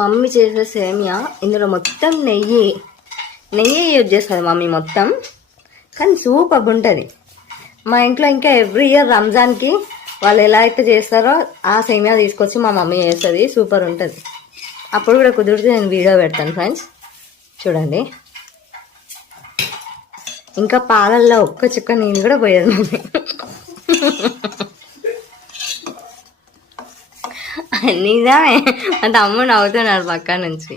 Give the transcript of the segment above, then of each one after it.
Mummy చేసే సేమియా ఇందులో మొత్తం నెయ్యి యూజ్ చేస్తుంది మమ్మీ మొత్తం, కానీ సూపర్ ఉంటుంది. మా ఇంట్లో ఇంకా ఎవ్రీ ఇయర్ రంజాన్కి వాళ్ళు ఎలా అయితే చేస్తారో ఆ సేమియా తీసుకొచ్చి మా మమ్మీ చేస్తుంది, సూపర్ ఉంటుంది. అప్పుడు కూడా కుదిరితే నేను వీడియో పెడతాను ఫ్రెండ్స్, చూడండి. ఇంకా పాలల్లో ఒక్క చుక్క నీళ్ళు కూడా పోయేది మమ్మీ. నిజమే, మా తమ్ముడు నవ్వుతున్నారు పక్క నుంచి.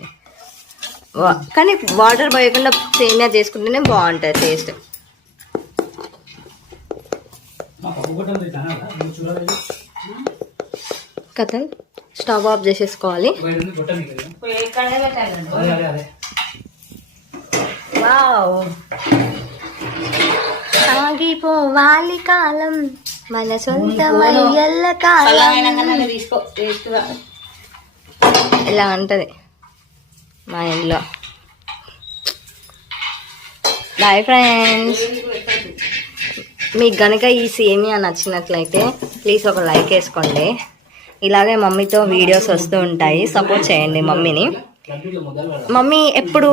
కానీ వాటర్ పోయకుండా సేమియా చేసుకుంటేనే బాగుంటుంది టేస్ట్. కథం స్టవ్ ఆఫ్ చేసేసుకోవాలి. వావ్, సాగిపోవాలి కాలం మన సొంత మయ్యల్ల కాలం, ఇలా ఉంటుంది మా ఇంట్లో. బాయ్ ఫ్రెండ్స్, మీకు కనుక ఈ సేమియా నచ్చినట్లయితే ప్లీజ్ ఒక లైక్ వేసుకోండి. ఇలాగే మమ్మీతో వీడియోస్ వస్తూ ఉంటాయి, సపోర్ట్ చేయండి మమ్మీని. మమ్మీ ఎప్పుడు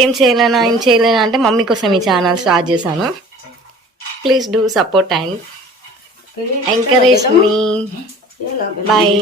ఏం చేయలేనా అంటే మమ్మీ కోసం ఈ ఛానల్ స్టార్ట్ చేశాను. Please do support and encourage me. Bye.